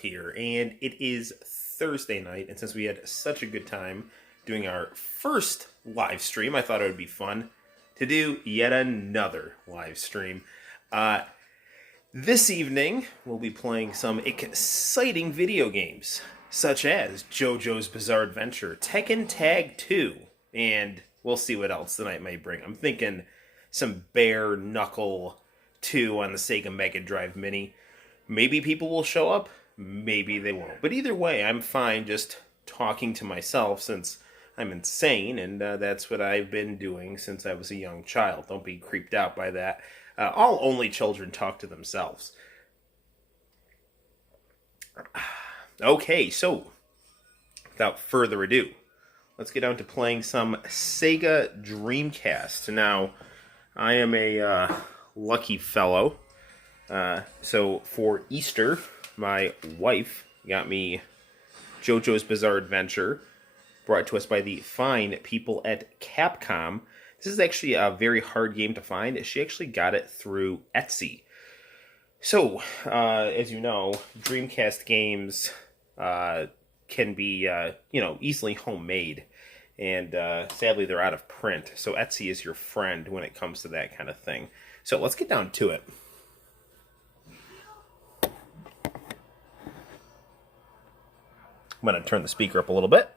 here, and it is Thursday night, and since we had such a good time doing our first live stream, I thought it would be fun to do yet another live stream. This evening, we'll be playing some exciting video games, such as JoJo's Bizarre Adventure, Tekken Tag 2, and we'll see what else the night may bring. I'm thinking some Bare Knuckle 2 on the Sega Mega Drive Mini. Maybe people will show up, maybe they won't. But either way, I'm fine just talking to myself since I'm insane, and that's what I've been doing since I was a young child. Don't be creeped out by that. All only children talk to themselves. Okay, so without further ado, let's get down to playing some Sega Dreamcast. Now, I am a lucky fellow. So for Easter, my wife got me JoJo's Bizarre Adventure, brought to us by the fine people at Capcom. This is actually a very hard game to find. She actually got it through Etsy. So, as you know, Dreamcast games can be, easily homemade. And sadly, they're out of print. So Etsy is your friend when it comes to that kind of thing. So let's get down to it. I'm going to turn the speaker up a little bit.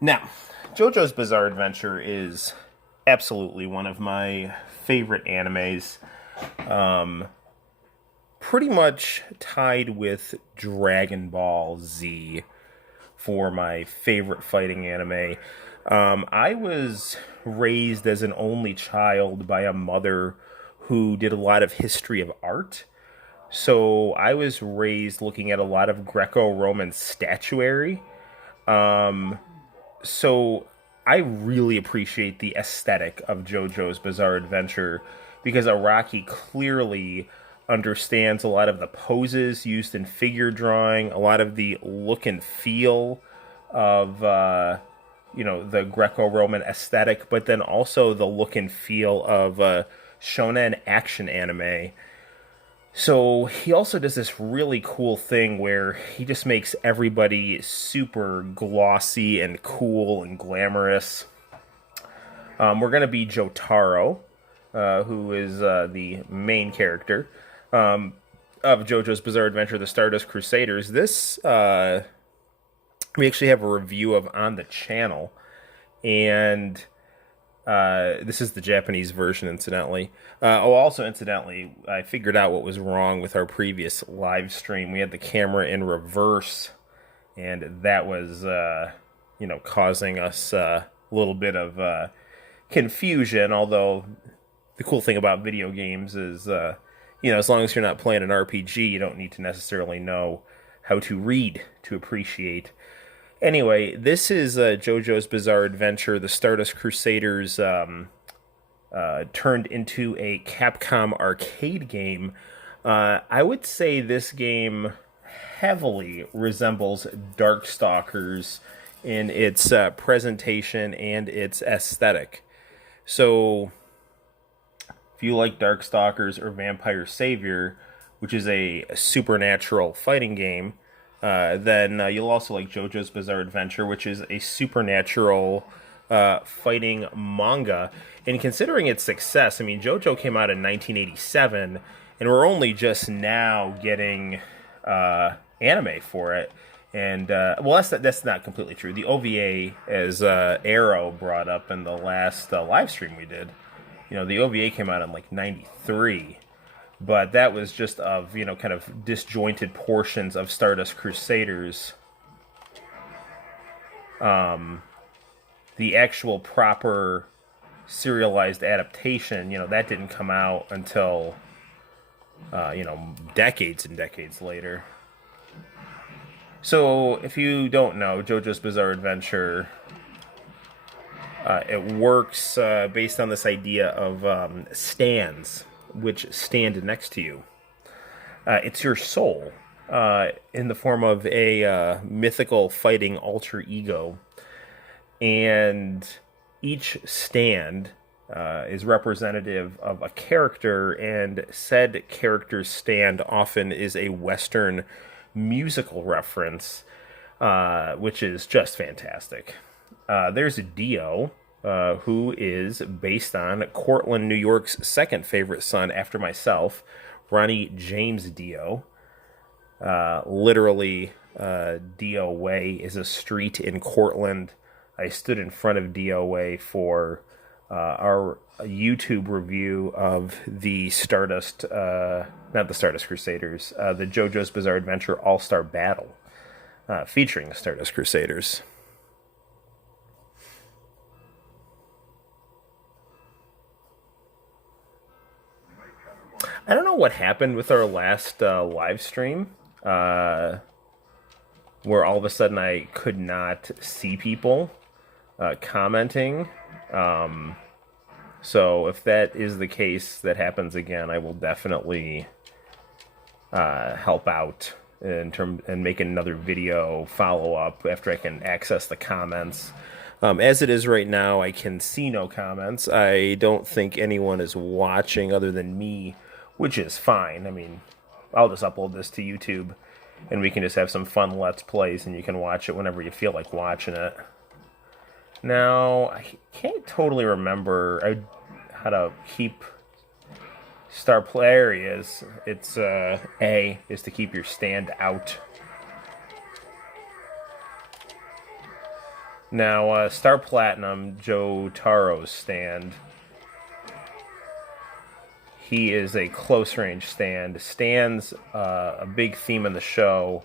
Now, JoJo's Bizarre Adventure is absolutely one of my favorite animes. Pretty much tied with Dragon Ball Z for my favorite fighting anime. I was raised as an only child by a mother who did a lot of history of art. So I was raised looking at a lot of Greco-Roman statuary. So I really appreciate the aesthetic of JoJo's Bizarre Adventure because Araki clearly understands a lot of the poses used in figure drawing, a lot of the look and feel of the Greco-Roman aesthetic, but then also the look and feel of shonen action anime. So he also does this really cool thing where he just makes everybody super glossy and cool and glamorous. We're going to be Jotaro, who is the main character of JoJo's Bizarre Adventure, the Stardust Crusaders. This we actually have a review of on the channel, and this is the Japanese version, incidentally. Also, incidentally, I figured out what was wrong with our previous live stream. We had the camera in reverse, and that was, causing us a little bit of confusion, although the cool thing about video games is, as long as you're not playing an RPG, you don't need to necessarily know how to read to appreciate. Anyway, this is JoJo's Bizarre Adventure, the Stardust Crusaders turned into a Capcom arcade game. I would say this game heavily resembles Darkstalkers in its presentation and its aesthetic. So, if you like Darkstalkers or Vampire Savior, which is a supernatural fighting game, then you'll also like JoJo's Bizarre Adventure, which is a supernatural fighting manga. And considering its success, I mean, JoJo came out in 1987, and we're only just now getting anime for it. And, that's not completely true. The OVA, as Arrow brought up in the last live stream we did, the OVA came out in, 93. But that was just of, kind of disjointed portions of Stardust Crusaders. The actual proper serialized adaptation, that didn't come out until, decades and decades later. So, if you don't know, JoJo's Bizarre Adventure, it works based on this idea of stands, which stand next to you. It's your soul, in the form of a mythical fighting alter ego. And each stand is representative of a character, and said character's stand often is a Western musical reference, which is just fantastic. There's Dio, who is based on Cortland, New York's second favorite son after myself, Ronnie James Dio. Literally, Dio Way is a street in Cortland. I stood in front of Dio Way for our YouTube review of the Stardust, not the Stardust Crusaders, the JoJo's Bizarre Adventure All-Star Battle, featuring the Stardust Crusaders. I don't know what happened with our last live stream, where all of a sudden I could not see people commenting. So if that is the case, that happens again, I will definitely help out and make another video follow up after I can access the comments. As it is right now, I can see no comments. I don't think anyone is watching other than me, which is fine. I mean, I'll just upload this to YouTube, and we can just have some fun Let's Plays, and you can watch it whenever you feel like watching it. Now, I can't totally remember how to keep star play areas. It's A is to keep your stand out. Now, Star Platinum, Joe Taro's stand. He is a close-range stand. Stands, a big theme in the show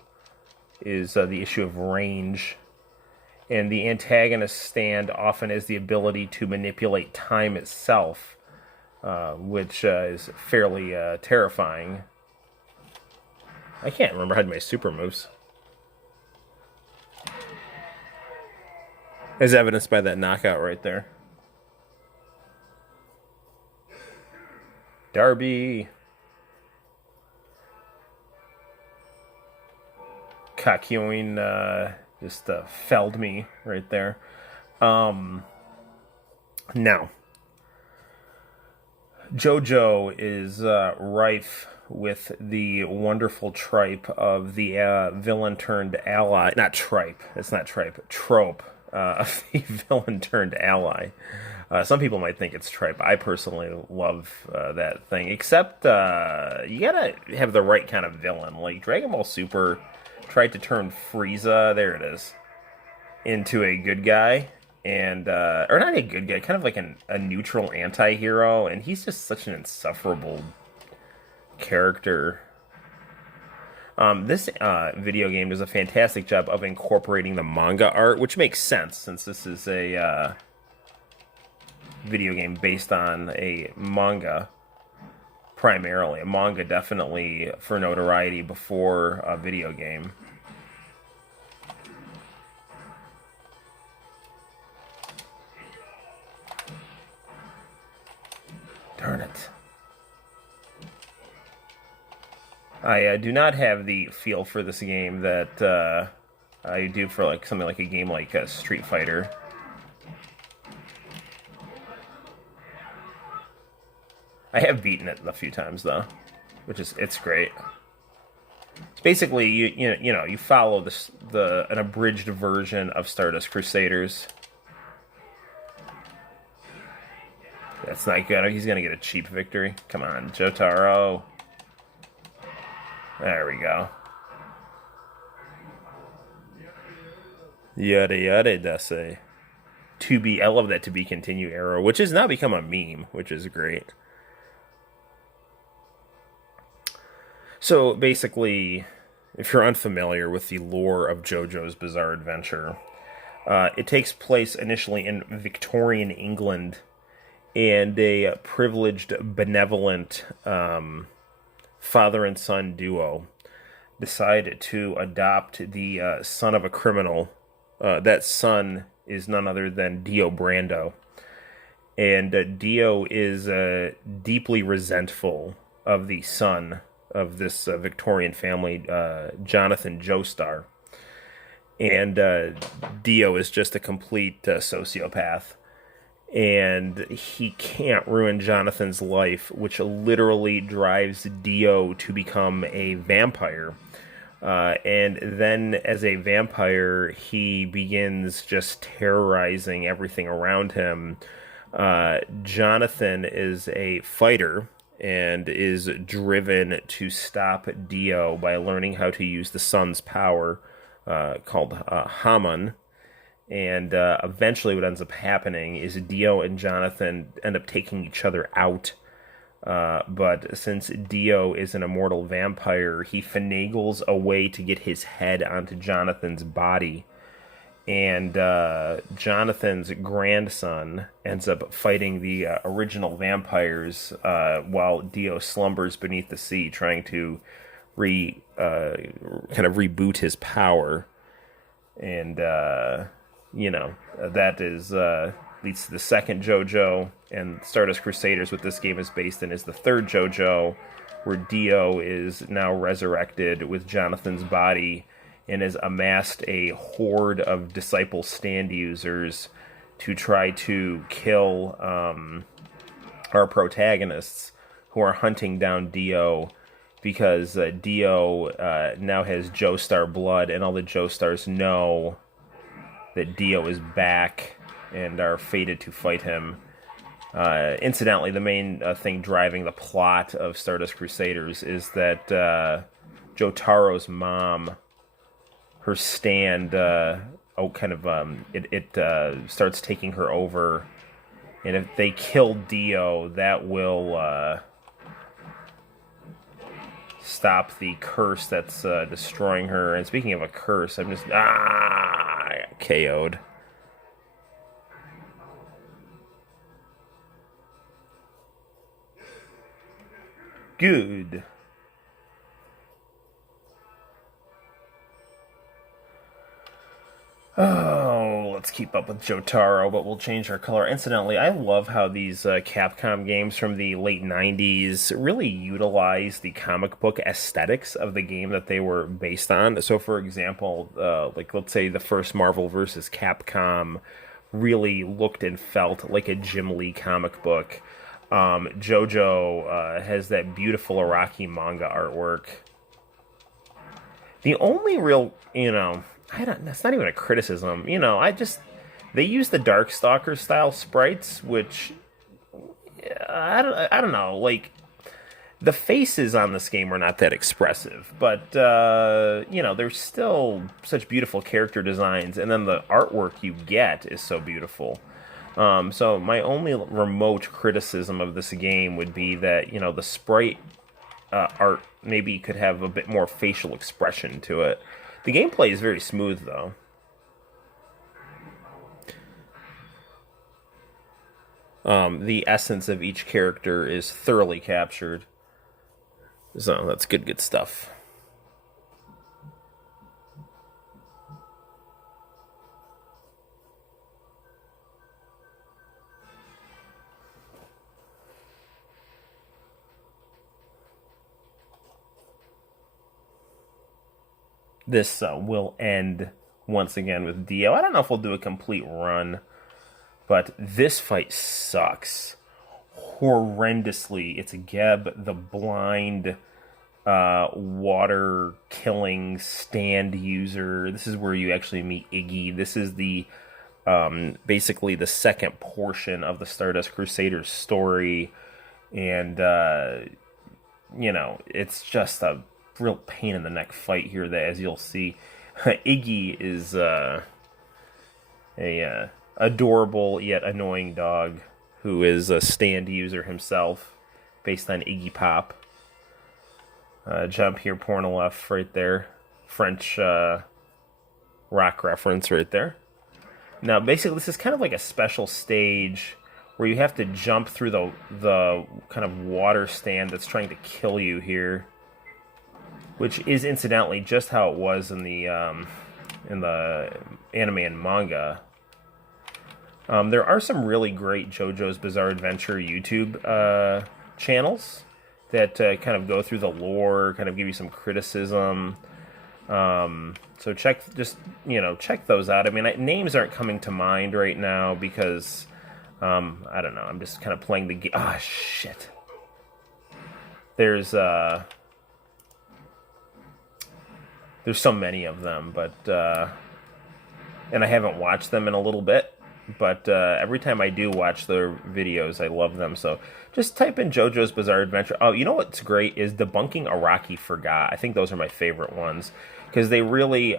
is the issue of range. And the antagonist stand often has the ability to manipulate time itself, which is fairly terrifying. I can't remember how to do my super moves. As evidenced by that knockout right there. Darby. Kakyoin just felled me right there. Now, JoJo is rife with the wonderful tripe of the villain turned ally. Not tripe. It's not tripe. Trope of the villain turned ally. Some people might think it's tripe. I personally love that thing. Except you gotta have the right kind of villain. Like Dragon Ball Super tried to turn Frieza, there it is, into a good guy, and or not a good guy, kind of like a neutral anti-hero, and he's just such an insufferable character. This video game does a fantastic job of incorporating the manga art, which makes sense since this is a video game based on a manga. Primarily. A manga definitely for notoriety before a video game. Darn it. I do not have the feel for this game that I do for like something like a game like Street Fighter. I have beaten it a few times though, it's great. It's basically you follow an abridged version of Stardust Crusaders. That's not good. He's gonna get a cheap victory. Come on, Jotaro. There we go. Yada yada dase. I love that to be continue arrow, which has now become a meme, which is great. So basically, if you're unfamiliar with the lore of JoJo's Bizarre Adventure, it takes place initially in Victorian England, and a privileged, benevolent father and son duo decide to adopt the son of a criminal. That son is none other than Dio Brando. And Dio is deeply resentful of the son of this Victorian family, Jonathan Joestar. And Dio is just a complete sociopath. and he can't ruin Jonathan's life, which literally drives Dio to become a vampire. And then, as a vampire, he begins just terrorizing everything around him. Jonathan is a fighter and is driven to stop Dio by learning how to use the sun's power, called Haman. And eventually, what ends up happening is Dio and Jonathan end up taking each other out. But since Dio is an immortal vampire, he finagles a way to get his head onto Jonathan's body. And Jonathan's grandson ends up fighting the original vampires while Dio slumbers beneath the sea, trying to kind of reboot his power. And that is leads to the second JoJo, and Stardust Crusaders, what this game is based in, is the third JoJo, where Dio is now resurrected with Jonathan's body and has amassed a horde of disciple stand users to try to kill our protagonists, who are hunting down Dio, because Dio now has Joestar blood, and all the Joestars know that Dio is back and are fated to fight him. Incidentally, the main thing driving the plot of Stardust Crusaders is that Jotaro's mom, her stand, starts taking her over, and if they kill Dio, that will stop the curse that's destroying her. And speaking of a curse, I got KO'd. Good. Oh, let's keep up with Jotaro, but we'll change our color. Incidentally, I love how these Capcom games from the late 90s really utilize the comic book aesthetics of the game that they were based on. So, for example, let's say the first Marvel vs. Capcom really looked and felt like a Jim Lee comic book. JoJo has that beautiful Araki manga artwork. The only real, that's not even a criticism. They use the Darkstalker style sprites, which I don't know. Like, the faces on this game are not that expressive, but there's still such beautiful character designs, and then the artwork you get is so beautiful. So my only remote criticism of this game would be that the sprite art maybe could have a bit more facial expression to it. The gameplay is very smooth, though. The essence of each character is thoroughly captured. So that's good stuff. This will end once again with Dio. I don't know if we'll do a complete run, but this fight sucks horrendously. It's Geb, the blind, water-killing stand user. This is where you actually meet Iggy. This is the basically the second portion of the Stardust Crusaders story, and it's just a real pain in the neck fight here, that, as you'll see, Iggy is a adorable yet annoying dog who is a stand user himself, based on Iggy Pop. Jump here, Pornolef right there. French rock reference right there. Now, basically, this is kind of like a special stage where you have to jump through the kind of water stand that's trying to kill you here, which is incidentally just how it was in the anime and manga. There are some really great JoJo's Bizarre Adventure YouTube channels that kind of go through the lore, kind of give you some criticism. So check those out. I mean, names aren't coming to mind right now because I don't know. I'm just kind of playing the game. Ah, shit. There's so many of them, but and I haven't watched them in a little bit. But every time I do watch their videos, I love them. So just type in JoJo's Bizarre Adventure. Oh, you know what's great is Debunking Araki Forgot. I think those are my favorite ones because they really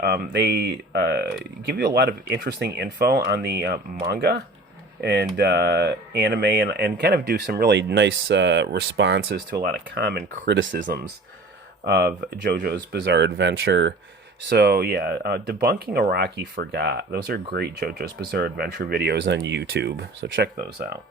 give you a lot of interesting info on the manga and anime and kind of do some really nice responses to a lot of common criticisms of JoJo's Bizarre Adventure. So yeah, Debunking Araki Forgot. Those are great JoJo's Bizarre Adventure videos on YouTube. So check those out.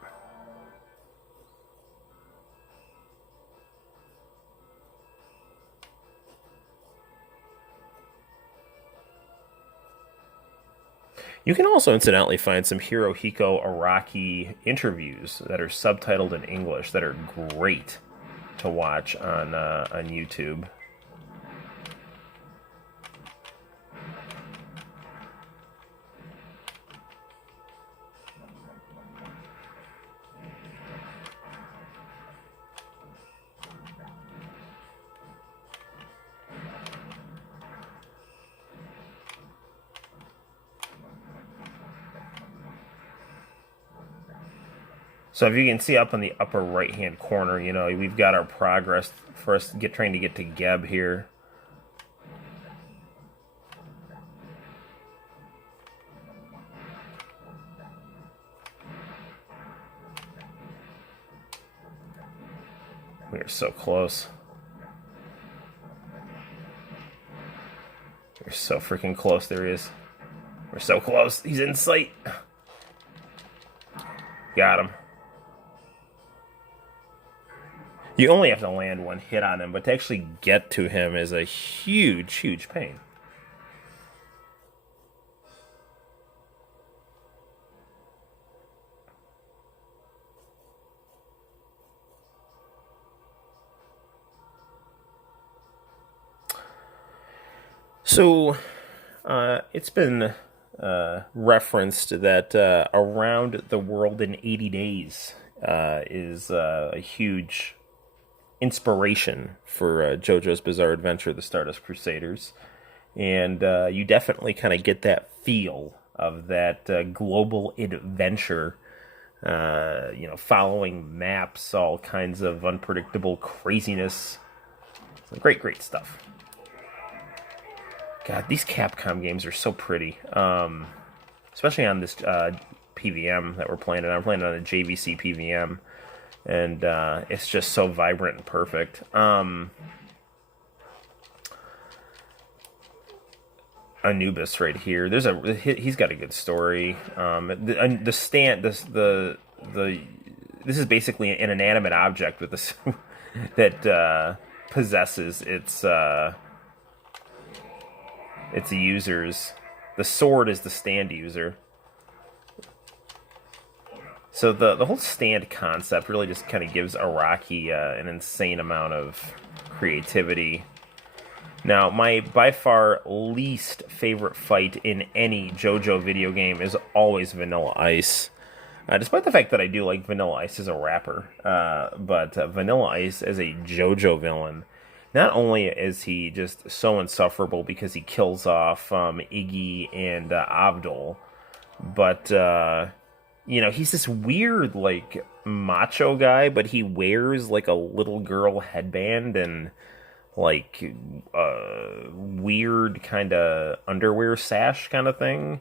You can also incidentally find some Hirohiko Araki interviews that are subtitled in English that are great to watch on YouTube. So if you can see up in the upper right-hand corner, you know, we've got our progress for us trying to get to Geb here. We are so close. We're so freaking close. There he is. We're so close. He's in sight. Got him. You only have to land one hit on him, but to actually get to him is a huge, huge pain. So, it's been referenced that Around the World in 80 Days is a huge inspiration for JoJo's Bizarre Adventure, The Stardust Crusaders. And you definitely kind of get that feel of that global adventure, you know, following maps, all kinds of unpredictable craziness. Great, great stuff. God, these Capcom games are so pretty. Especially on this PVM that we're playing on. I'm playing on a JVC PVM. And it's just so vibrant and perfect. Anubis right here. He's got a good story. The stand, this is basically an inanimate object with this that possesses its users. The sword is the stand user. So the whole stand concept really just kind of gives Araki an insane amount of creativity. Now, my by far least favorite fight in any JoJo video game is always Vanilla Ice. Despite the fact that I do like Vanilla Ice as a rapper, but Vanilla Ice as a JoJo villain, not only is he just so insufferable because he kills off Iggy and Abdul, but you know, he's this weird, like, macho guy, but he wears, like, a little girl headband and, like, weird kind of underwear sash kind of thing.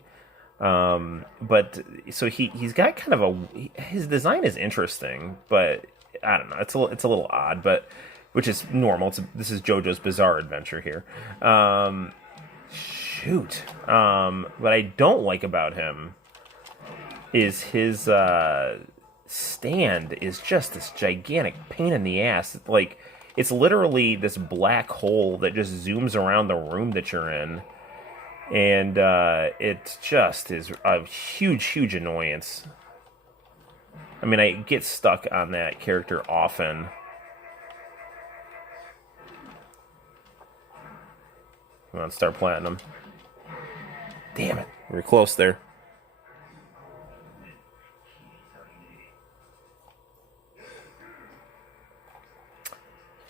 But, so he's got kind of his design is interesting, but, I don't know, it's a little odd, but, which is normal. This is JoJo's Bizarre Adventure here. But I don't like about him is his stand is just this gigantic pain in the ass. Like, it's literally this black hole that just zooms around the room that you're in. And it just is a huge, huge annoyance. I mean, I get stuck on that character often. Come on, Star Platinum. Damn it. We were close there.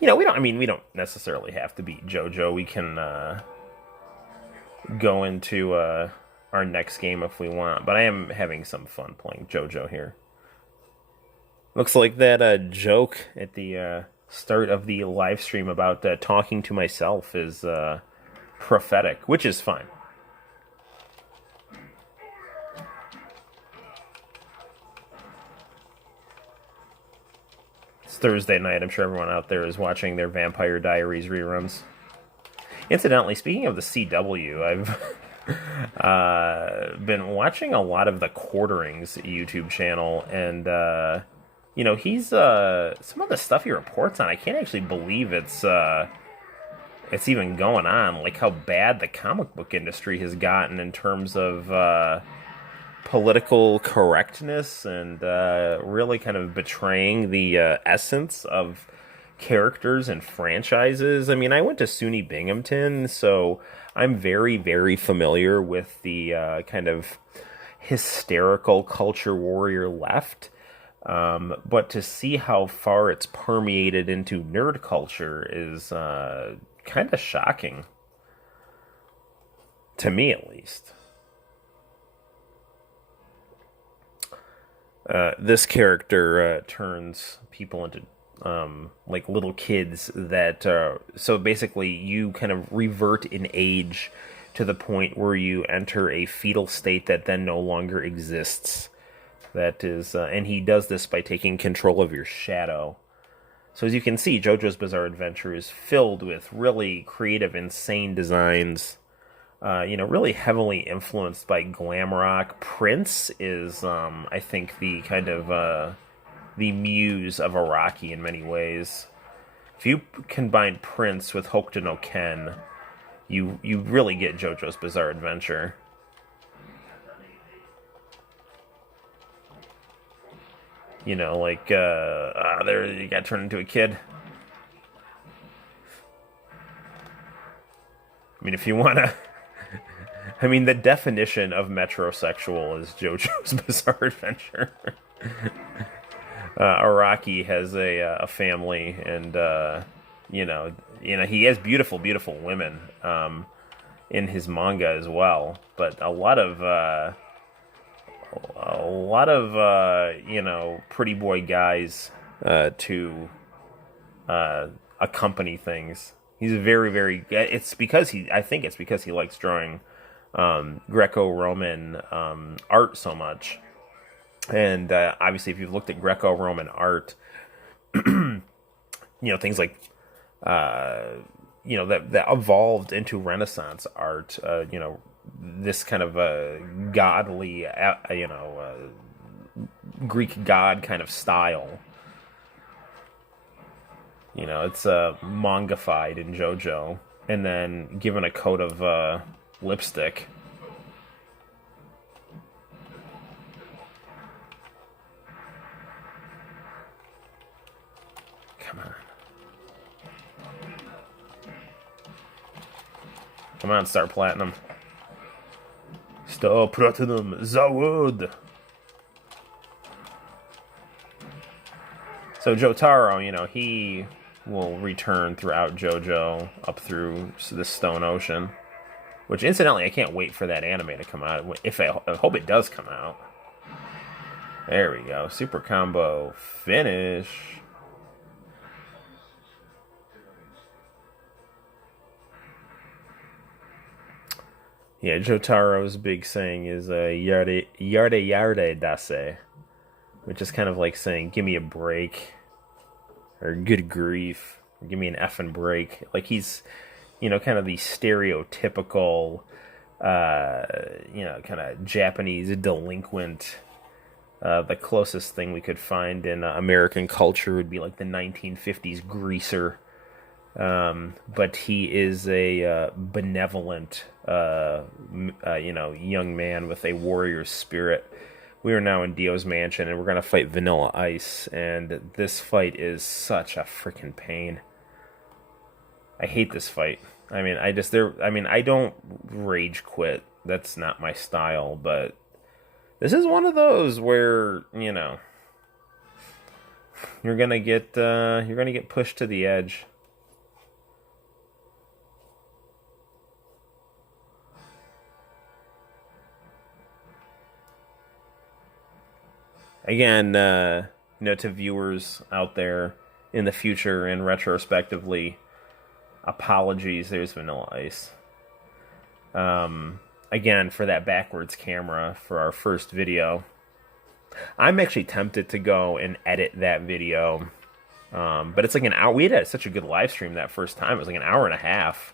we don't necessarily have to beat JoJo. We can go into our next game if we want. But I am having some fun playing JoJo here. Looks like that joke at the start of the live stream about talking to myself is prophetic, which is fine. It's Thursday night. I'm sure everyone out there is watching their Vampire Diaries reruns. Incidentally, speaking of the CW, I've been watching a lot of the Quartering's YouTube channel, and he's some of the stuff he reports on. I can't actually believe it's even going on. Like how bad the comic book industry has gotten in terms of political correctness and really kind of betraying the essence of characters and franchises. I mean, I went to SUNY Binghamton, so I'm very, very familiar with the kind of hysterical culture warrior left. But to see how far it's permeated into nerd culture is kind of shocking. To me, at least. This character turns people into like little kids that so basically you kind of revert in age to the point where you enter a fetal state that then no longer exists. That is and he does this by taking control of your shadow. So as you can see, JoJo's Bizarre Adventure is filled with really creative, insane designs. Really heavily influenced by glam rock. Prince is, I think, the kind of the muse of Araki in many ways. If you combine Prince with Hokuto no Ken, you really get JoJo's Bizarre Adventure. There you got turned into a kid. I mean, if you wanna. I mean, the definition of metrosexual is JoJo's Bizarre Adventure. Araki has a family, and he has beautiful, beautiful women in his manga as well. But a lot of pretty boy guys to accompany things. He's very, very. I think it's because he likes drawing Greco-Roman art so much. And obviously, if you've looked at Greco-Roman art, things like, that evolved into Renaissance art, this kind of godly, Greek god kind of style. It's mangafied in JoJo, and then given a coat of lipstick. Come on. Come on, Star Platinum. Star Platinum, Zawud. So Jotaro, he will return throughout JoJo up through the Stone Ocean. Which, incidentally, I can't wait for that anime to come out. I hope it does come out. There we go. Super combo finish. Yeah, Jotaro's big saying is yarde yarde dase, which is kind of like saying, give me a break, or good grief, or give me an effing break. Like he's, kind of the stereotypical, kind of Japanese delinquent. The closest thing we could find in American culture would be like the 1950s greaser. But he is a benevolent, young man with a warrior spirit. We are now in Dio's mansion, and we're going to fight Vanilla Ice, and this fight is such a freaking pain. I hate this fight. I mean, I don't rage quit. That's not my style, but this is one of those where, you're gonna get pushed to the edge. Again, to viewers out there in the future and retrospectively, apologies. There's Vanilla Ice. Again, for that backwards camera for our first video. I'm actually tempted to go and edit that video. But it's like an hour. We had such a good live stream that first time. It was like an hour and a half.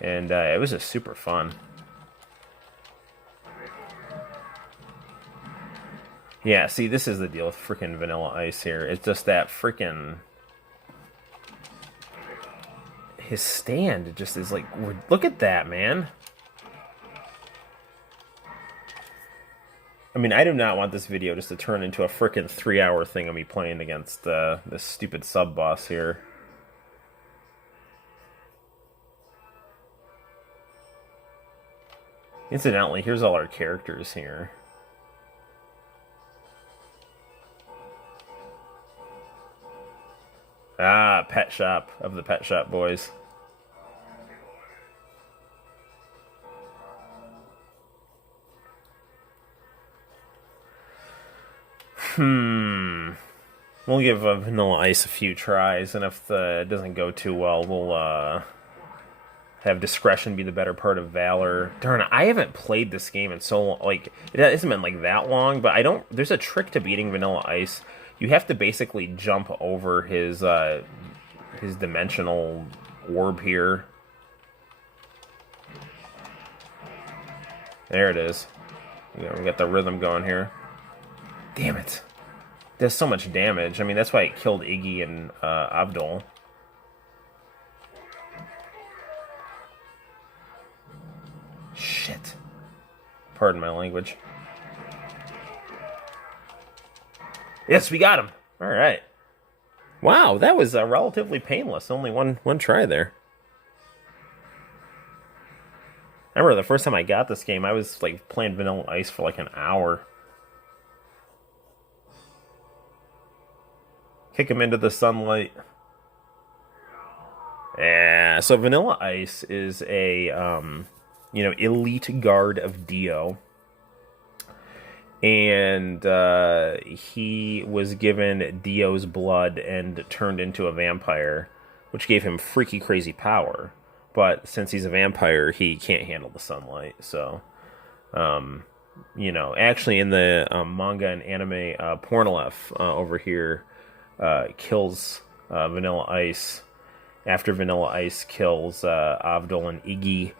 And it was just super fun. Yeah, see, this is the deal with freaking Vanilla Ice here. It's just that freaking... His stand just is like... Look at that, man. I mean, I do not want this video just to turn into a freaking 3-hour thing of me playing against this stupid sub-boss here. Incidentally, here's all our characters here. Ah, Pet Shop of the Pet Shop Boys. We'll give Vanilla Ice a few tries, and if it doesn't go too well, we'll have discretion be the better part of valor. Darn it, I haven't played this game in so long. Like, it hasn't been like that long, but I don't... There's a trick to beating Vanilla Ice. You have to basically jump over his dimensional orb here. There it is. We got the rhythm going here. Damn it. Does so much damage. I mean, that's why it killed Iggy and Abdul. Shit. Pardon my language. Yes, we got him. All right. Wow, that was relatively painless. Only one try there. I remember the first time I got this game, I was like playing Vanilla Ice for like an hour. Kick him into the sunlight. Yeah, so Vanilla Ice is a elite guard of Dio. And he was given Dio's blood and turned into a vampire, which gave him freaky crazy power. But since he's a vampire, he can't handle the sunlight. So, actually in the manga and anime, Pornolef over here kills Vanilla Ice after Vanilla Ice kills Avdol and Iggy.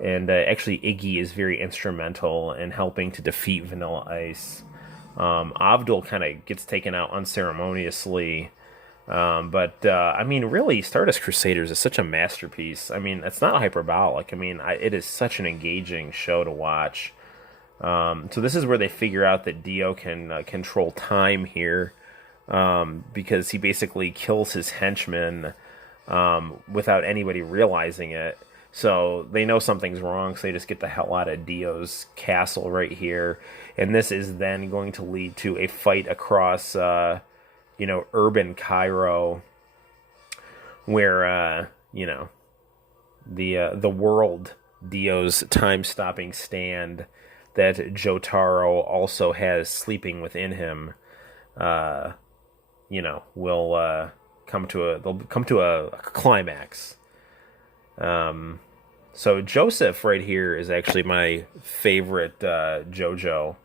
And actually, Iggy is very instrumental in helping to defeat Vanilla Ice. Avdol kind of gets taken out unceremoniously. I mean, really, Stardust Crusaders is such a masterpiece. I mean, it's not hyperbolic. I mean, it is such an engaging show to watch. So this is where they figure out that Dio can control time here. Because he basically kills his henchmen without anybody realizing it. So they know something's wrong, so they just get the hell out of Dio's castle right here. And this is then going to lead to a fight across, urban Cairo, where, the world, Dio's time-stopping stand that Jotaro also has sleeping within him, will come to a climax. So Joseph right here is actually my favorite JoJo.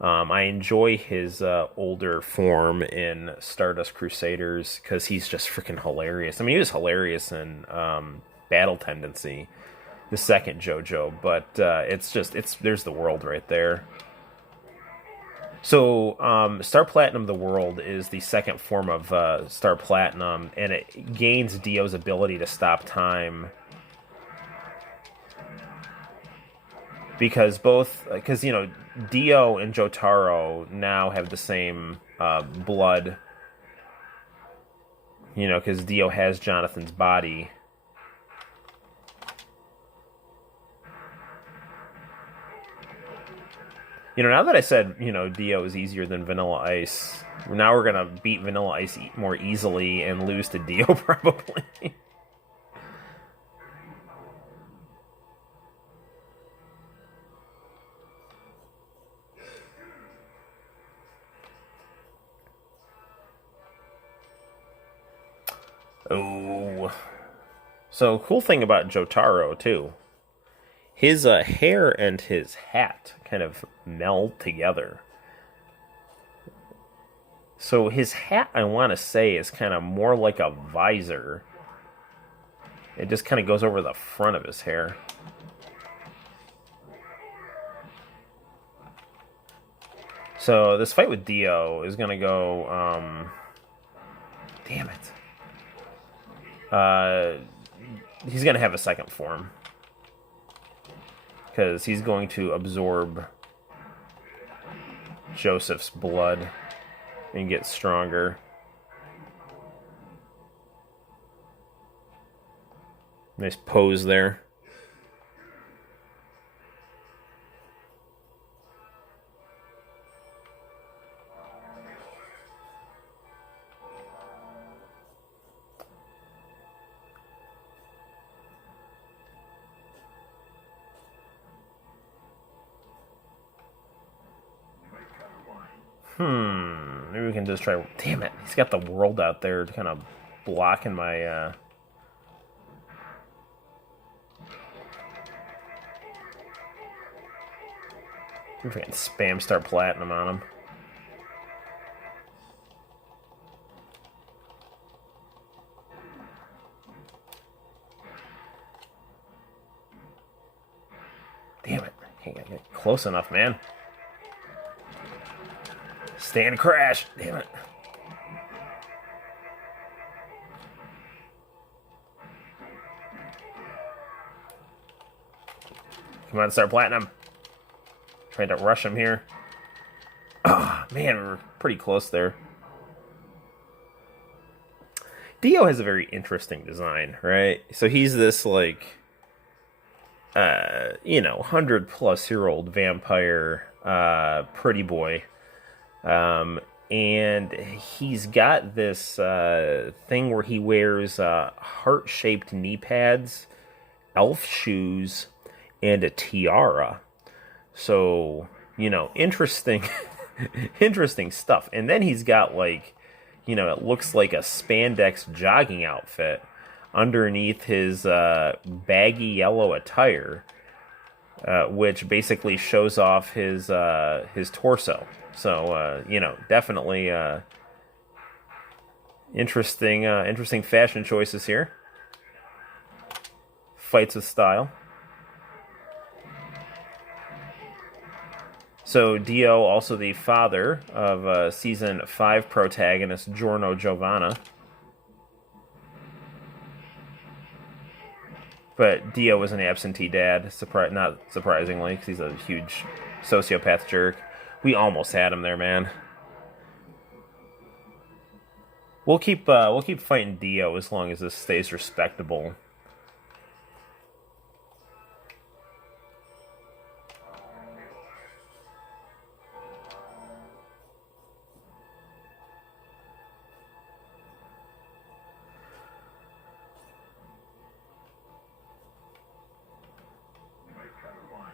I enjoy his older form in Stardust Crusaders because he's just freaking hilarious. I mean, he was hilarious in Battle Tendency, the second JoJo, but there's the world right there. So, Star Platinum the World is the second form of Star Platinum, and it gains Dio's ability to stop time. Because Dio and Jotaro now have the same blood, because Dio has Jonathan's body. Now that I said, Dio is easier than Vanilla Ice, now we're going to beat Vanilla Ice more easily and lose to Dio, probably. Oh. So, cool thing about Jotaro, too. His hair and his hat kind of meld together. So his hat, I want to say, is kind of more like a visor. It just kind of goes over the front of his hair. So this fight with Dio is going to go... damn it. He's going to have a second form. Because he's going to absorb Joseph's blood and get stronger. Nice pose there. Maybe we can just try... Damn it, he's got the world out there kind of blocking my... If I can spam start platinum on him. Damn it, can't get close enough, man. Stand crash. Damn it. Come on, start platinum. Trying to rush him here. Ah, oh, man, we're pretty close there. Dio has a very interesting design, right? So he's this, like, 100-plus-year-old vampire, pretty boy. And he's got this thing where he wears heart-shaped knee pads, elf shoes, and a tiara. So, interesting, interesting stuff. And then he's got, like, it looks like a spandex jogging outfit underneath his baggy yellow attire, which basically shows off his torso. So, definitely interesting fashion choices here. Fights with style. So, Dio, also the father of Season 5 protagonist Giorno Giovanna. But Dio was an absentee dad, not surprisingly, because he's a huge sociopath jerk. We almost had him there, man. We'll keep fighting Dio as long as this stays respectable.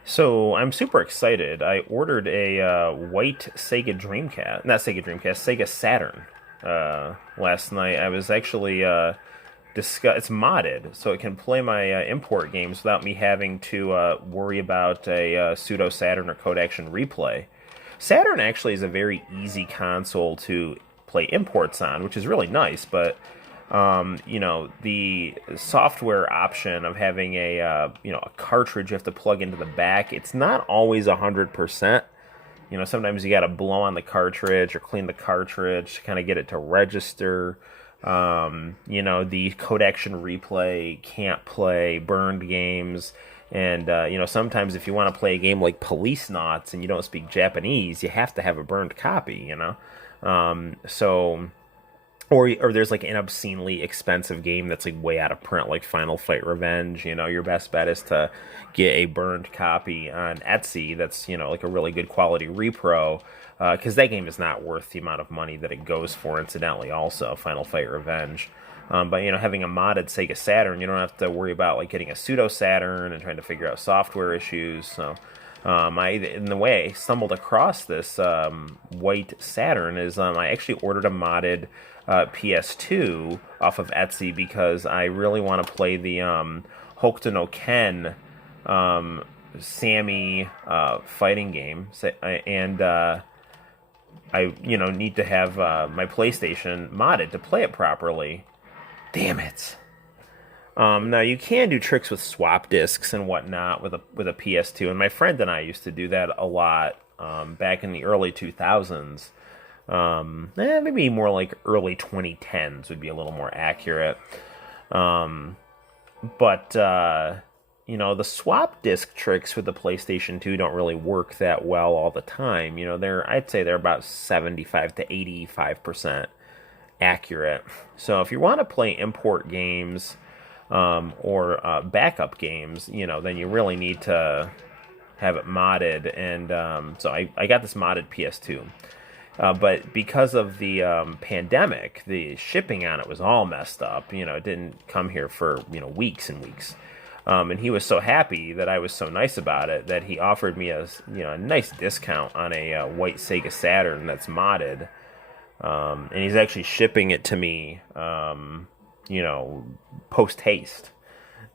So, I'm super excited. I ordered a white Sega Dreamcast, not Sega Dreamcast, Sega Saturn last night. I was actually, it's modded, so it can play my import games without me having to worry about a pseudo Saturn or Code Action replay. Saturn actually is a very easy console to play imports on, which is really nice, but... the software option of having a cartridge you have to plug into the back, it's not always 100%. Sometimes you got to blow on the cartridge or clean the cartridge to kind of get it to register. The Code Action replay can't play burned games. And, sometimes if you want to play a game like Police Knots and you don't speak Japanese, you have to have a burned copy, Or there's like an obscenely expensive game that's like way out of print, like Final Fight Revenge. Your best bet is to get a burned copy on Etsy that's, like a really good quality repro, because that game is not worth the amount of money that it goes for, incidentally, also, Final Fight Revenge. But, having a modded Sega Saturn, you don't have to worry about like getting a pseudo Saturn and trying to figure out software issues. So, In the way I stumbled across this white Saturn is I actually ordered a modded PS2 off of Etsy because I really want to play the Hokuto no Ken Sammy fighting game, and I need to have my PlayStation modded to play it properly. Damn it. Now you can do tricks with swap discs and whatnot with a PS2, and my friend and I used to do that a lot back in the early 2000s. Maybe more like early 2010s would be a little more accurate. But the swap disc tricks with the PlayStation 2 don't really work that well all the time. I'd say they're about 75 to 85% accurate. So if you want to play import games or backup games, then you really need to have it modded. And so I got this modded PS2. But because of the pandemic, the shipping on it was all messed up. It didn't come here for, weeks and weeks. And he was so happy that I was so nice about it that he offered me a nice discount on a white Sega Saturn that's modded. And he's actually shipping it to me, post haste.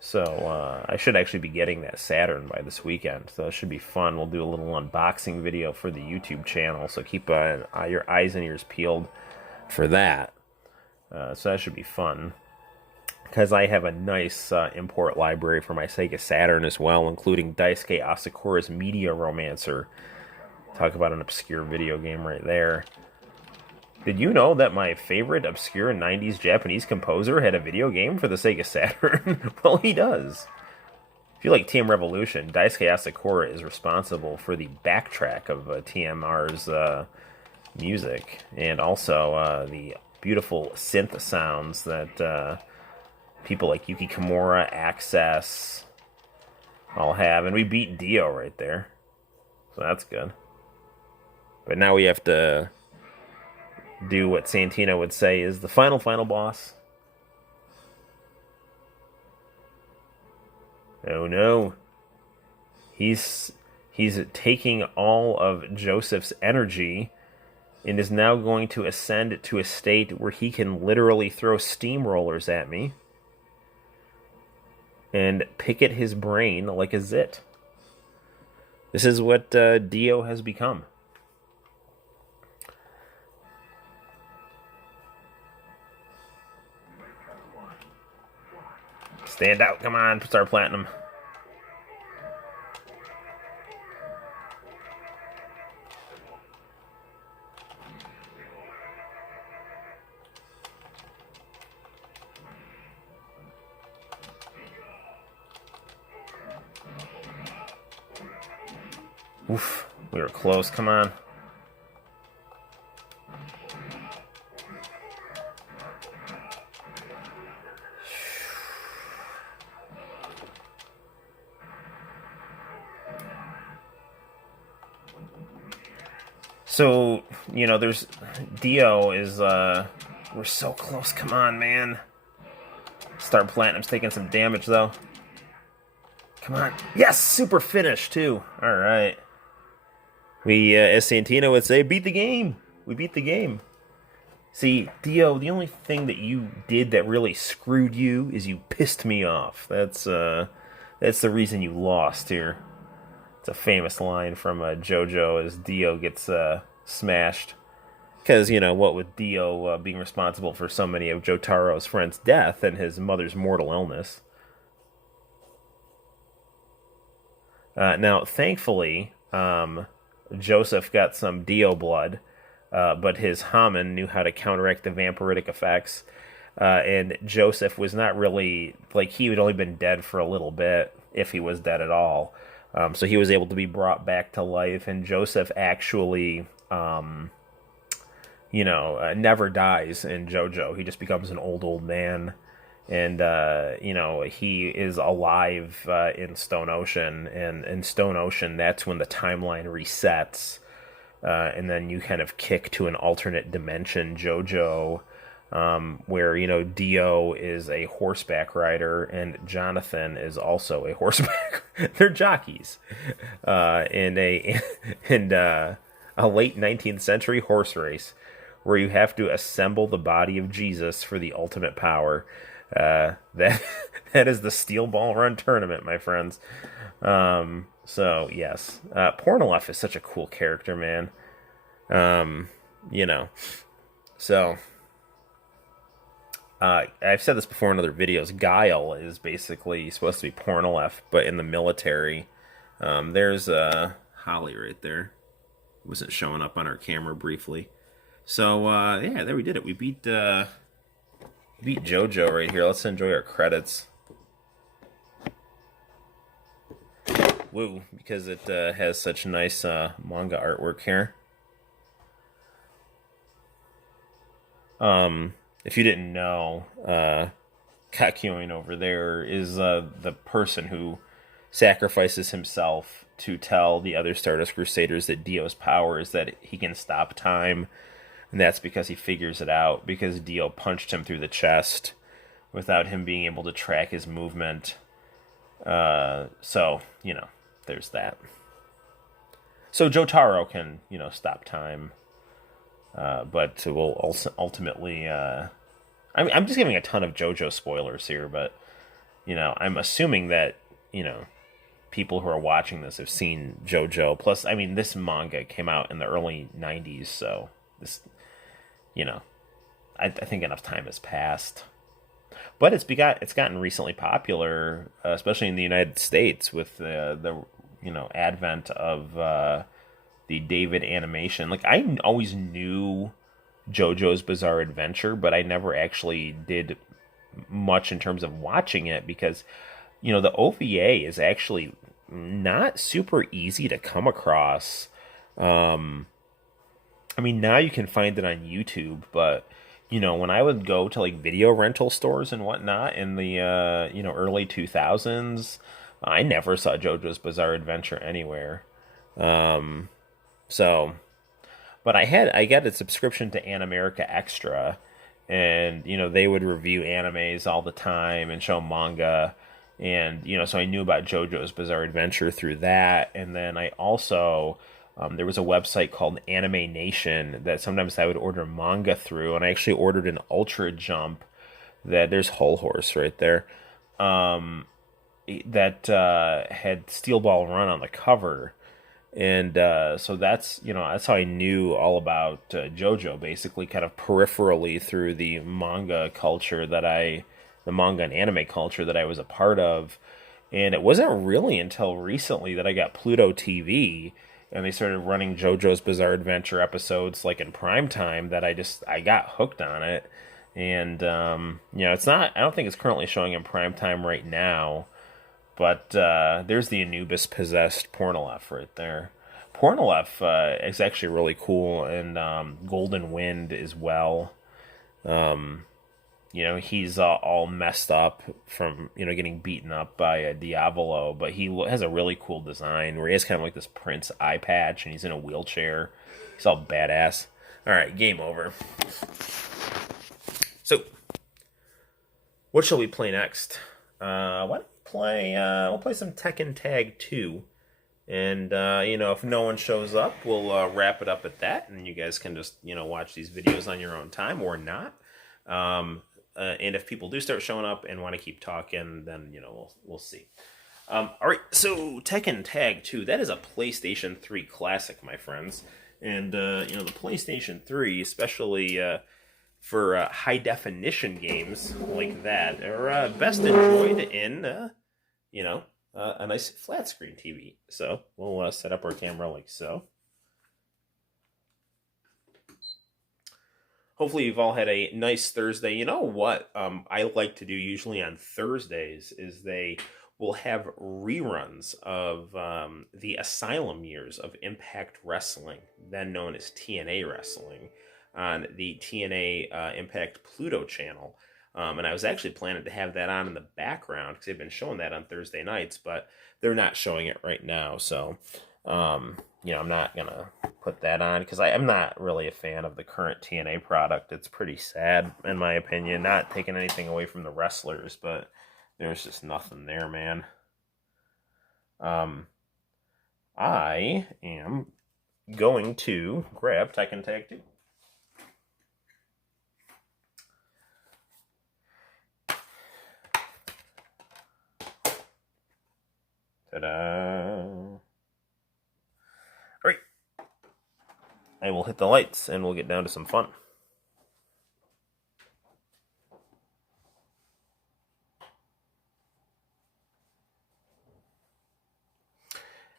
So I should actually be getting that Saturn by this weekend. So it should be fun. We'll do a little unboxing video for the YouTube channel. So keep your eyes and ears peeled for that. So that should be fun. Because I have a nice import library for my Sega Saturn as well, including Daisuke Asakura's Media Romancer. Talk about an obscure video game right there. Did you know that my favorite obscure 90s Japanese composer had a video game for the Sega Saturn? Well, he does. If you like TM Revolution, Daisuke Asakura is responsible for the backtrack of TMR's music, and also the beautiful synth sounds that people like Yuki Kimura, Access, all have. And we beat Dio right there. So that's good. But now we have to do what Santino would say is the final boss. Oh no. He's taking all of Joseph's energy and is now going to ascend to a state where he can literally throw steamrollers at me and pick at his brain like a zit. This is what Dio has become. Stand out, come on, Star Platinum. Oof, we were close, come on. So, there's Dio is we're so close, come on, man. Star Platinum's taking some damage though. Come on. Yes, super finish too. All right. We, as Santino would say, beat the game. We beat the game. See, Dio, the only thing that you did that really screwed you is you pissed me off. That's the reason you lost here. It's a famous line from JoJo as Dio gets smashed. Because, what with Dio being responsible for so many of Jotaro's friends' death and his mother's mortal illness. Now, thankfully, Joseph got some Dio blood, but his Haman knew how to counteract the vampiric effects, and Joseph was not really, he had only been dead for a little bit, if he was dead at all, so he was able to be brought back to life, and Joseph actually, never dies in JoJo. He just becomes an old man. And, he is alive in Stone Ocean. And in Stone Ocean, that's when the timeline resets. And then you kind of kick to an alternate dimension. JoJo where, you know, Dio is a horseback rider and Jonathan is also a horseback. They're jockeys in a in a late 19th century horse race where you have to assemble the body of Jesus for the ultimate power. That that is the Steel Ball Run tournament, my friends. So yes, Pornolef is such a cool character, man. You know, so I've said this before in other videos. Guile is basically supposed to be Pornolef, but in the military. There's Holly right there. Wasn't showing up on our camera briefly. So yeah, there we did it. We beat JoJo right here. Let's enjoy our credits. Woo, because it has such nice manga artwork here. If you didn't know, Kakyoin over there is the person who sacrifices himself to tell the other Stardust Crusaders that Dio's power is that he can stop time. And that's because he figures it out, because Dio punched him through the chest without him being able to track his movement. So, you know, there's that. So Jotaro can, you know, stop time. But will ultimately... I'm just giving a ton of JoJo spoilers here, but, you know, I'm assuming that, you know, people who are watching this have seen JoJo. Plus, I mean, this manga came out in the early 90s, so this... You know, I think enough time has passed, but it's gotten recently popular, especially in the United States, with the you know, advent of the David animation. Like, I always knew JoJo's Bizarre Adventure, but I never actually did much in terms of watching it because, you know, the OVA is actually not super easy to come across. I mean, now you can find it on YouTube, but, you know, when I would go to, like, video rental stores and whatnot in the, you know, early 2000s, I never saw JoJo's Bizarre Adventure anywhere. So, but I got a subscription to Animerica Extra, and, you know, they would review animes all the time and show manga, and, you know, so I knew about JoJo's Bizarre Adventure through that, and then I also... there was a website called Anime Nation that sometimes I would order manga through, and I actually ordered an Ultra Jump that there's Hull Horse right there, that had Steel Ball Run on the cover, and so that's, you know, that's how I knew all about JoJo, basically, kind of peripherally through the manga culture the manga and anime culture that I was a part of, and it wasn't really until recently that I got Pluto TV. And they started running JoJo's Bizarre Adventure episodes like in prime time that I got hooked on it. And, you know, I don't think it's currently showing in prime time right now, but there's the Anubis possessed Pornolef right there. Pornolef is actually really cool, and Golden Wind as well. You know, he's all messed up from, you know, getting beaten up by Diavolo, but he has a really cool design where he has kind of like this Prince eye patch, and he's in a wheelchair. He's all badass. All right, game over. So, what shall we play next? Why don't we play? We'll play some Tekken Tag 2, and you know, if no one shows up, we'll wrap it up at that, and you guys can just, you know, watch these videos on your own time or not. And if people do start showing up and want to keep talking, then, you know, we'll see. All right, so Tekken Tag 2, that is a PlayStation 3 classic, my friends. And, you know, the PlayStation 3, especially for high-definition games like that, are best enjoyed in, you know, a nice flat-screen TV. So we'll set up our camera like so. Hopefully you've all had a nice Thursday. You know what I like to do usually on Thursdays is they will have reruns of the Asylum years of Impact Wrestling, then known as TNA Wrestling, on the TNA Impact Pluto channel. And I was actually planning to have that on in the background because they've been showing that on Thursday nights, but they're not showing it right now. So I'm not gonna put that on because I'm not really a fan of the current TNA product. It's pretty sad, in my opinion. Not taking anything away from the wrestlers, but there's just nothing there, man. I am going to grab Tekken Tag 2. Ta-da! Great. I will hit the lights and we'll get down to some fun.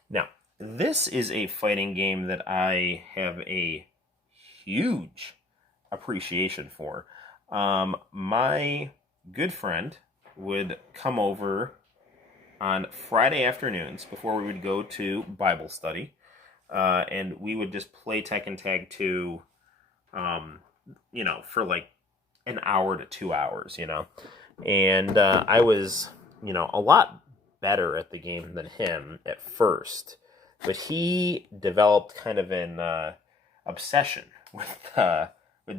Now, this is a fighting game that I have a huge appreciation for. My good friend would come over on Friday afternoons before we would go to Bible study, and we would just play Tekken Tag 2, for like an hour to 2 hours, And I was, a lot better at the game than him at first, but he developed kind of an obsession with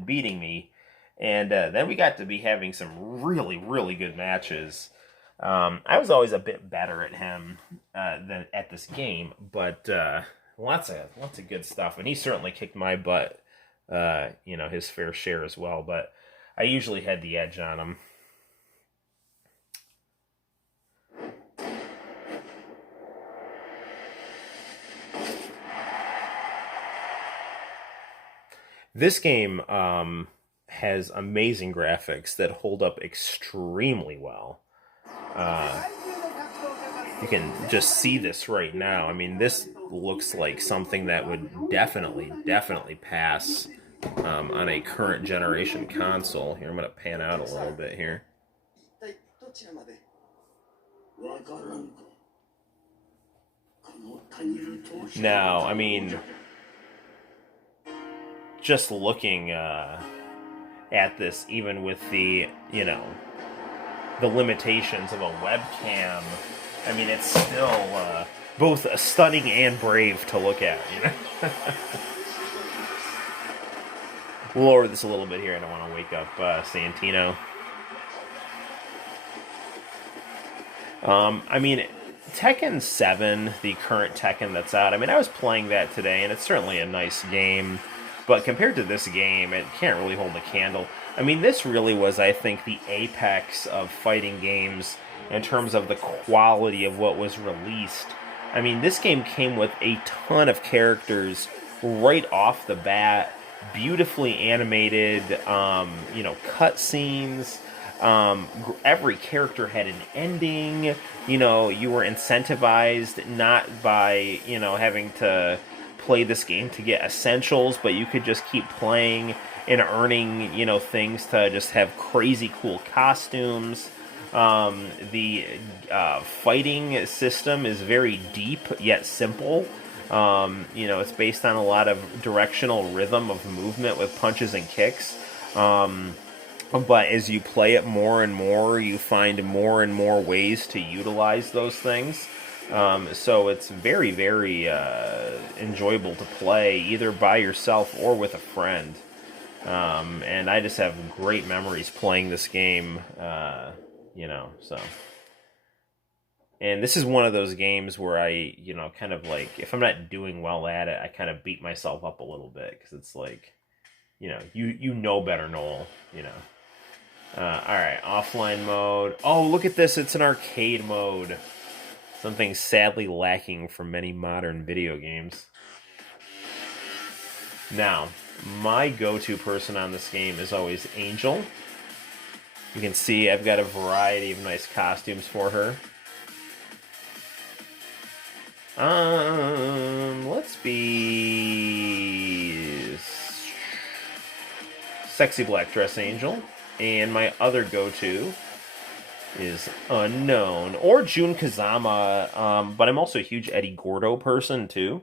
beating me, and then we got to be having some really, really good matches. I was always a bit better at him than at this game, but lots of good stuff, and he certainly kicked my butt, his fair share as well. But I usually had the edge on him. This game has amazing graphics that hold up extremely well. You can just see this right now. I mean, this looks like something that would definitely pass on a current generation console. Here, I'm going to pan out a little bit here. Now, I mean, just looking at this, even with the, the limitations of a webcam, I mean, it's still both stunning and brave to look at, We'll lower this a little bit here. I don't want to wake up Santino. I mean, Tekken 7, the current Tekken that's out, I mean, I was playing that today, and it's certainly a nice game, but compared to this game, it can't really hold a candle. I mean, this really was, I think, the apex of fighting games in terms of the quality of what was released. I mean, this game came with a ton of characters right off the bat, beautifully animated, cutscenes. Every character had an ending. You were incentivized not by, having to play this game to get essentials, but you could just keep playing and earning, things to just have crazy cool costumes. The fighting system is very deep yet simple. It's based on a lot of directional rhythm of movement with punches and kicks. But as you play it more and more, you find more and more ways to utilize those things. So it's very, very enjoyable to play either by yourself or with a friend. And I just have great memories playing this game, so. And this is one of those games where I, kind of like, if I'm not doing well at it, I kind of beat myself up a little bit, because it's like, you know better, Noel, Alright, offline mode. Oh, look at this, it's an arcade mode. Something sadly lacking from many modern video games. Now, my go-to person on this game is always Angel. You can see I've got a variety of nice costumes for her. Let's be Sexy Black Dress Angel. And my other go-to is Unknown. Or Jun Kazama, but I'm also a huge Eddie Gordo person, too.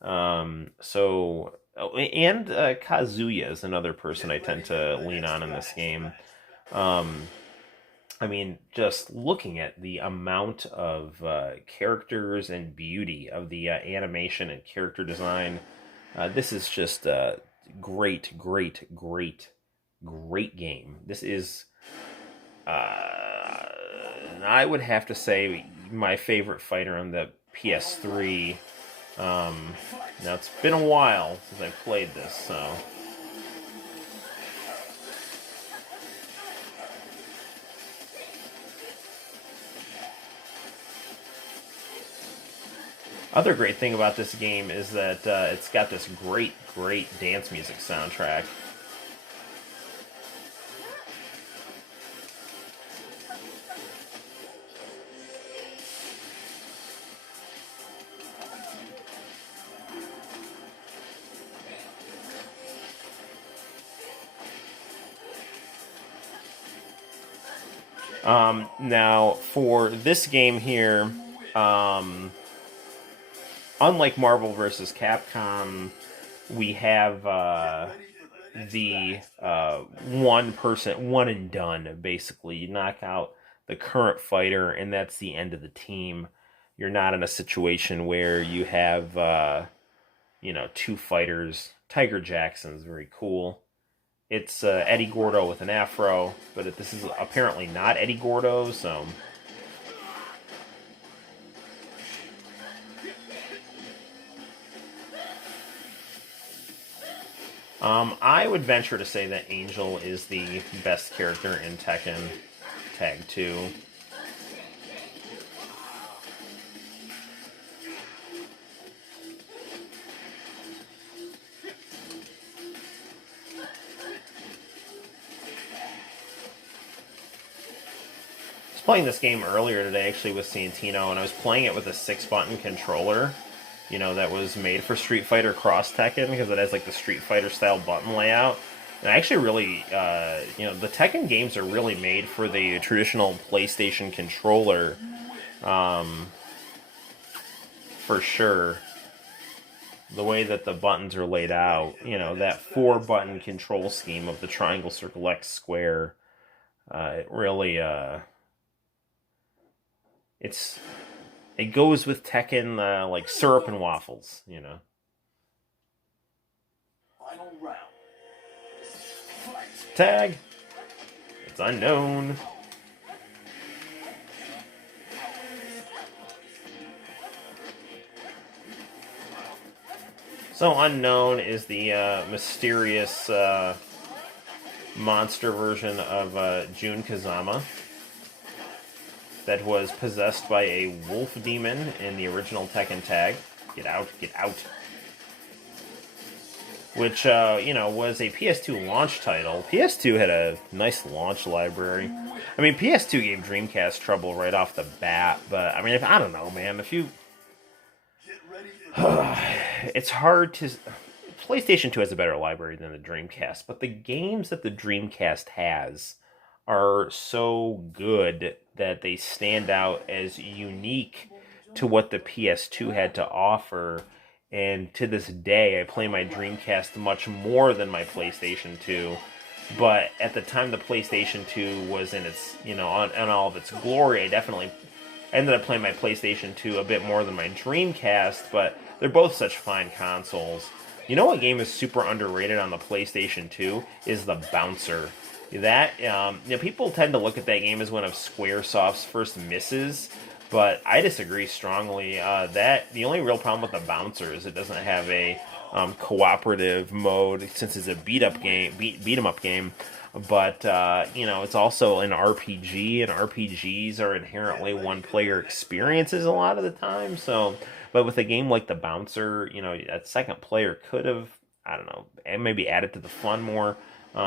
And Kazuya is another person I tend to lean on in this game. I mean, just looking at the amount of characters and beauty of the animation and character design, this is just a great, great, great, great game. This is, I would have to say, my favorite fighter on the PS3. Now, it's been a while since I played this, so... Other great thing about this game is that it's got this great, great dance music soundtrack. Now, for this game here, unlike Marvel vs. Capcom, we have the one and done, basically. You knock out the current fighter, and that's the end of the team. You're not in a situation where you have, two fighters. Tiger Jackson's very cool. It's Eddie Gordo with an afro, but this is apparently not Eddie Gordo, so... I would venture to say that Angel is the best character in Tekken Tag 2. I was playing this game earlier today, actually, with Santino, and I was playing it with a 6-button controller. That was made for Street Fighter Cross Tekken, because it has, like, the Street Fighter style button layout. And I actually really, the Tekken games are really made for the traditional PlayStation controller, for sure. The way that the buttons are laid out, that 4-button control scheme of the triangle, circle, X, square, it really, it goes with Tekken like syrup and waffles, Final round. Tag. It's unknown. So Unknown is the mysterious monster version of Jun Kazama that was possessed by a wolf demon in the original Tekken Tag. Get out, get out. Which, was a PS2 launch title. PS2 had a nice launch library. I mean, PS2 gave Dreamcast trouble right off the bat, but, I mean, I don't know, man, if you... it's hard to... PlayStation 2 has a better library than the Dreamcast, but the games that the Dreamcast has are so good that they stand out as unique to what the PS2 had to offer. And to this day, I play my Dreamcast much more than my PlayStation 2. But at the time the PlayStation 2 was in its, on all of its glory, I definitely ended up playing my PlayStation 2 a bit more than my Dreamcast, but they're both such fine consoles. You know what game is super underrated on the PlayStation 2? Is The Bouncer. That, people tend to look at that game as one of Squaresoft's first misses, but I disagree strongly. The only real problem with The Bouncer is it doesn't have a cooperative mode, since it's a beat 'em up game. But it's also an RPG, and RPGs are inherently one-player experiences a lot of the time. So, but with a game like The Bouncer, that second player could have, I don't know, and maybe added to the fun more.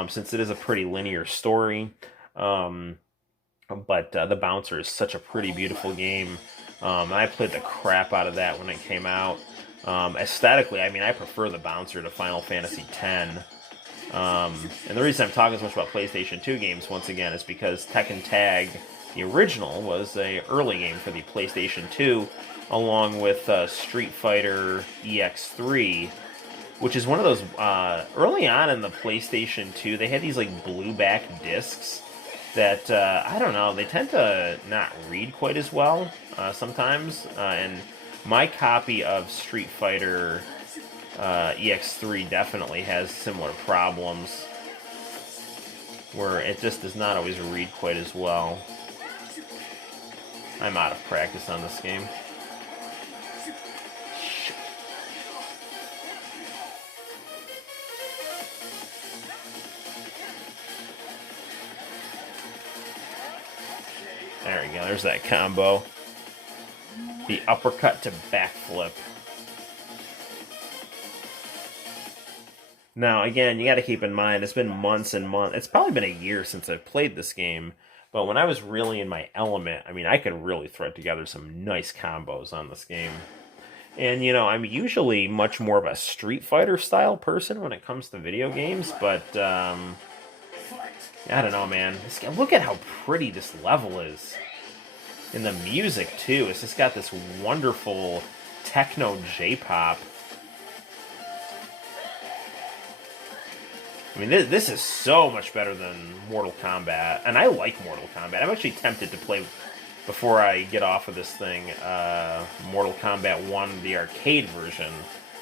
Since it is a pretty linear story. But The Bouncer is such a pretty beautiful game. And I played the crap out of that when it came out. Aesthetically, I mean, I prefer The Bouncer to Final Fantasy X. And the reason I'm talking so much about PlayStation 2 games, once again, is because Tekken Tag, the original, was an early game for the PlayStation 2, along with Street Fighter EX3, which is one of those, early on in the PlayStation 2, they had these, like, blue back discs, that, I don't know, they tend to not read quite as well sometimes. And my copy of Street Fighter EX3 definitely has similar problems, where it just does not always read quite as well. I'm out of practice on this game. There we go, there's that combo. The uppercut to backflip. Now, again, you got to keep in mind, it's been months and months. It's probably been a year since I've played this game. But when I was really in my element, I mean, I could really thread together some nice combos on this game. And, you know, I'm usually much more of a Street Fighter style person when it comes to video games. But, I don't know, man. Look at how pretty this level is. And the music, too. It's just got this wonderful techno J-pop. I mean, this is so much better than Mortal Kombat. And I like Mortal Kombat. I'm actually tempted to play, before I get off of this thing, Mortal Kombat 1, the arcade version,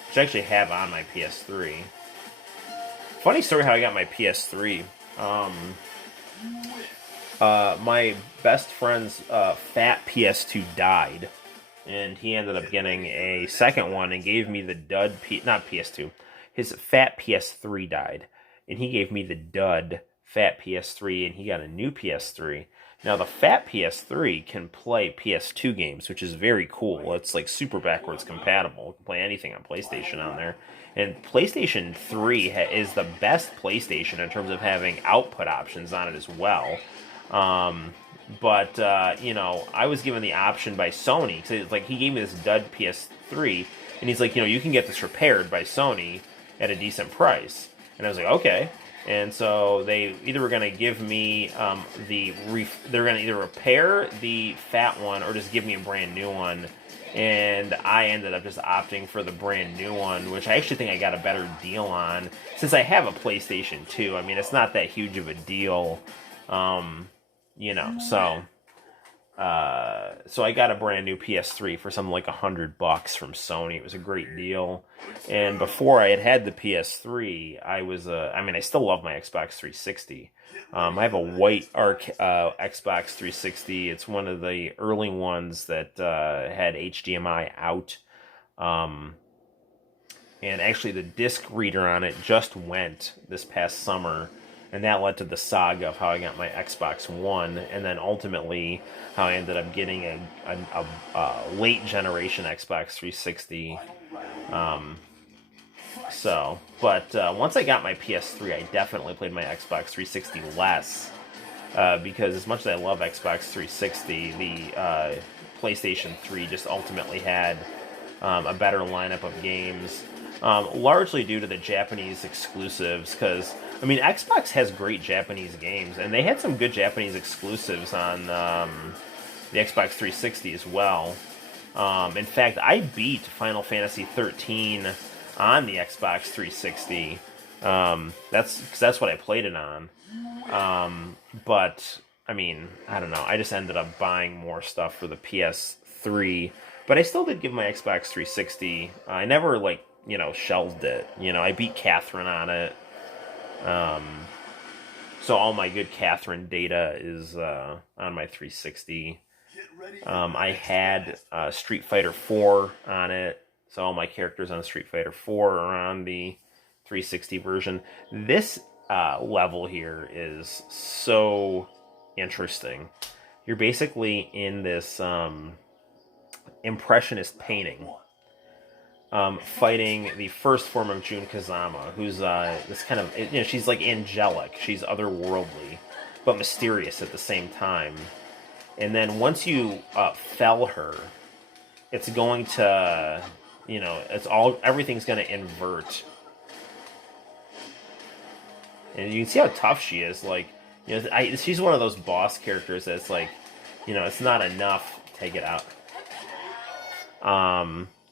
which I actually have on my PS3. Funny story how I got my PS3. My best friend's fat PS2 died, and he ended up getting a second one and gave me the dud, not PS2, his fat PS3 died, and he gave me the dud fat PS3, and he got a new PS3. Now, the fat PS3 can play PS2 games, which is very cool. It's like super backwards compatible. You can play anything on PlayStation on there. And PlayStation 3 is the best PlayStation in terms of having output options on it as well. You know, I was given the option by Sony. So it's like, he gave me this dud PS3, and he's like, you know, you can get this repaired by Sony at a decent price. And I was like, okay. And so they either were going to give me they're going to either repair the fat one or just give me a brand new one. And I ended up just opting for the brand new one, which I actually think I got a better deal on, since I have a PlayStation 2. I mean, it's not that huge of a deal, you know. So I got a brand new PS3 for something like $100 from Sony. It was a great deal. And before I had the PS3, I still love my Xbox 360. I have a white Xbox 360. It's one of the early ones that had HDMI out. And actually the disc reader on it just went this past summer. And that led to the saga of how I got my Xbox One, and then ultimately how I ended up getting a late generation Xbox 360. Once I got my PS3, I definitely played my Xbox 360 less, because as much as I love Xbox 360, the PlayStation 3 just ultimately had a better lineup of games, largely due to the Japanese exclusives, because I mean, Xbox has great Japanese games, and they had some good Japanese exclusives on the Xbox 360 as well. In fact, I beat Final Fantasy 13 on the Xbox 360. That's what I played it on. But, I mean, I don't know. I just ended up buying more stuff for the PS3. But I still did give my Xbox 360. I never, shelved it. You know, I beat Catherine on it. So all my good Catherine data is on my 360. I had Street Fighter 4 on it, so all my characters on Street Fighter 4 are on the 360 version. This level here is so interesting. You're basically in this impressionist painting, fighting the first form of Jun Kazama, who's this kind of, she's like angelic, she's otherworldly, but mysterious at the same time. And then once you fell her, it's going to, everything's going to invert. And you can see how tough she is. She's one of those boss characters that's it's not enough to take it out.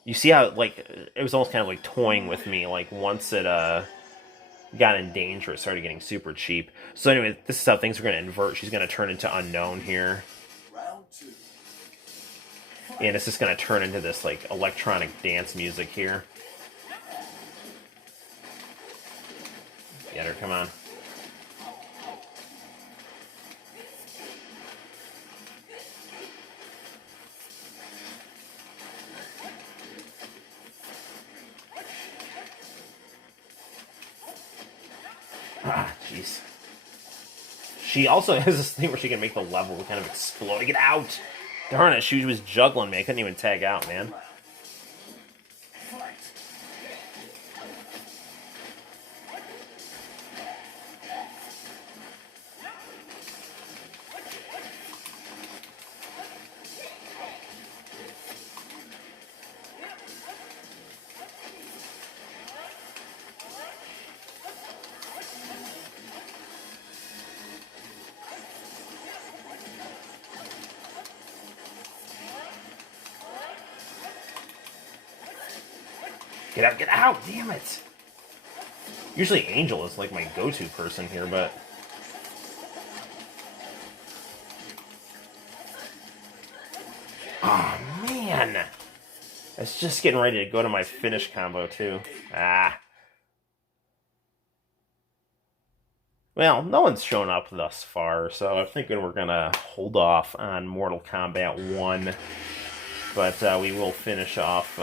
You see how, it was almost kind of toying with me, once it, got in danger. It started getting super cheap. So anyway, this is how things are going to invert. She's going to turn into Unknown here. And it's just going to turn into this, like, electronic dance music here. Get her, come on. Ah, jeez. She also has this thing where she can make the level kind of explode. Get out! Darn it, she was juggling me. I couldn't even tag out, man. Get out, damn it! Usually Angel is like my go-to person here, but... Oh, man! I was just getting ready to go to my finish combo, too. Ah. Well, no one's shown up thus far, so I'm thinking we're gonna hold off on Mortal Kombat 1. But we will finish off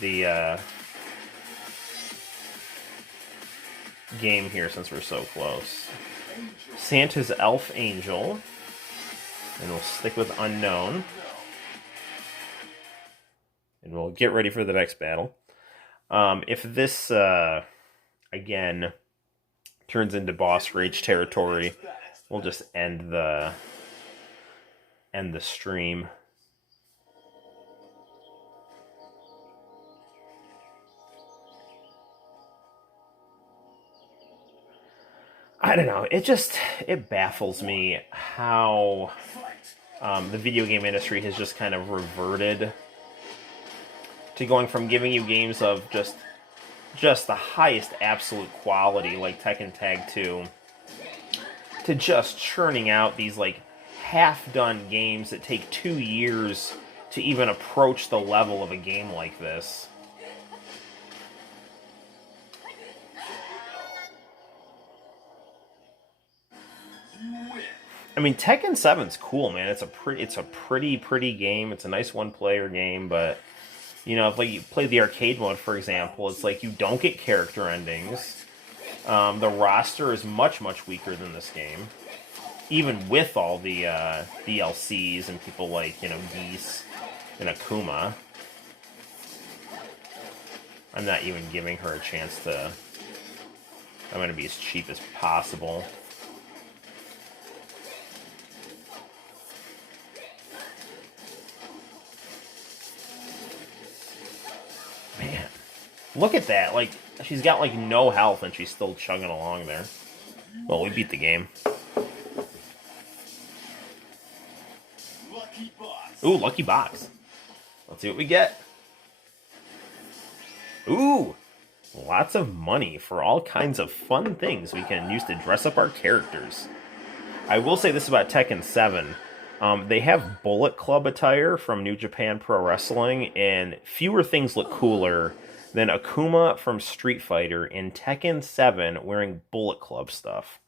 the game here since we're so close. Santa's Elf Angel. And we'll stick with Unknown. And we'll get ready for the next battle. If this, again, turns into boss rage territory, we'll just end the stream. I don't know. It baffles me how the video game industry has just kind of reverted to going from giving you games of just the highest absolute quality, like Tekken Tag 2, to just churning out these, like, half-done games that take 2 years to even approach the level of a game like this. I mean, Tekken 7's cool, man. It's a pretty game. It's a nice one-player game, but you know, if like you play the arcade mode, for example, it's like you don't get character endings. The roster is much weaker than this game, even with all the DLCs and people like, you know, Geese and Akuma. I'm not even giving her a chance to. I'm going to be as cheap as possible. Man, look at that. Like, she's got, like, no health and she's still chugging along there. Well, we beat the game. Ooh, lucky box. Let's see what we get. Ooh, lots of money for all kinds of fun things we can use to dress up our characters. I will say this about Tekken 7. They have Bullet Club attire from New Japan Pro Wrestling, and fewer things look cooler than Akuma from Street Fighter in Tekken 7 wearing Bullet Club stuff.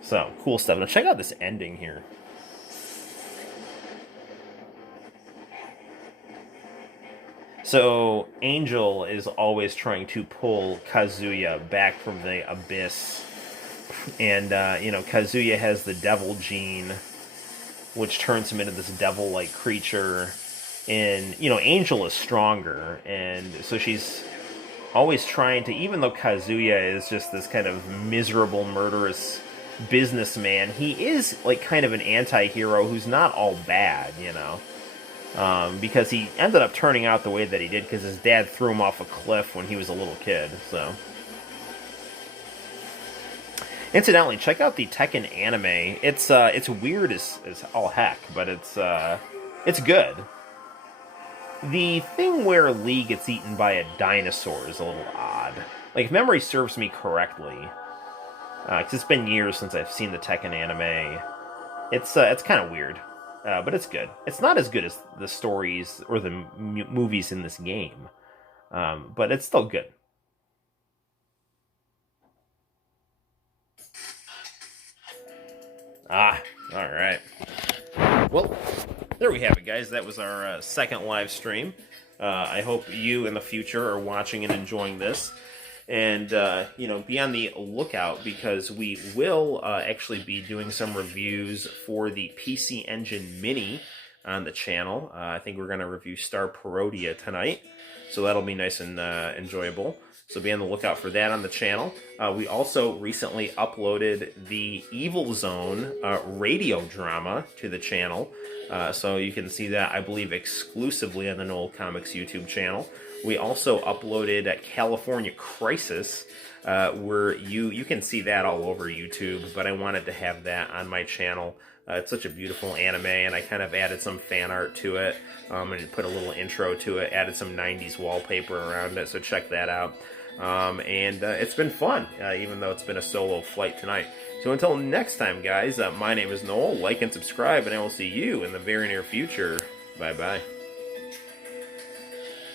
So, cool stuff. Now check out this ending here. So, Angel is always trying to pull Kazuya back from the abyss. And, you know, Kazuya has the devil gene, which turns him into this devil-like creature. And, you know, Angel is stronger. And so she's always trying to, even though Kazuya is just this kind of miserable, murderous businessman, he is, like, kind of an anti-hero who's not all bad, you know. Because he ended up turning out the way that he did because his dad threw him off a cliff when he was a little kid, so. Incidentally, check out the Tekken anime. It's weird as all heck, but it's good. The thing where Lee gets eaten by a dinosaur is a little odd. Like, if memory serves me correctly, because it's been years since I've seen the Tekken anime, it's kind of weird, but it's good. It's not as good as the stories or the movies in this game, but it's still good. Ah, all right. Well, there we have it, guys. That was our second live stream. I hope you in the future are watching and enjoying this. And, be on the lookout because we will actually be doing some reviews for the PC Engine Mini on the channel. I think we're going to review Star Parodia tonight. So that'll be nice and enjoyable. So be on the lookout for that on the channel. We also recently uploaded the Evil Zone radio drama to the channel. So you can see that, I believe, exclusively on the Noel ComiX YouTube channel. We also uploaded California Crisis, where you can see that all over YouTube, but I wanted to have that on my channel. It's such a beautiful anime, and I kind of added some fan art to it, and put a little intro to it, added some 90s wallpaper around it, so check that out. It's been fun, even though it's been a solo flight tonight. So until next time, guys, my name is Noel. Like and subscribe, and I will see you in the very near future. Bye-bye.